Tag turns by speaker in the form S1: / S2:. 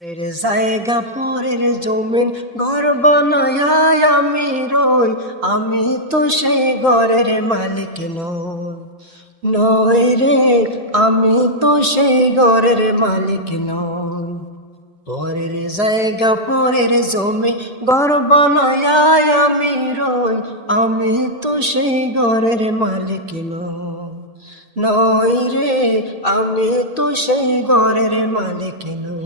S1: এর জায়গা পরের জমিন ঘর বানায় আমি রই। আমি তো সেই ঘরের মালিক নই। নই রে, আমি তো সেই ঘরের মালিক নই। পরের জায়গা পরের জমি ঘর বানায় আমি রই। আমি তো সেই ঘরের মালিক নই। নই রে, আমি তো সেই ঘরের মালিক নই।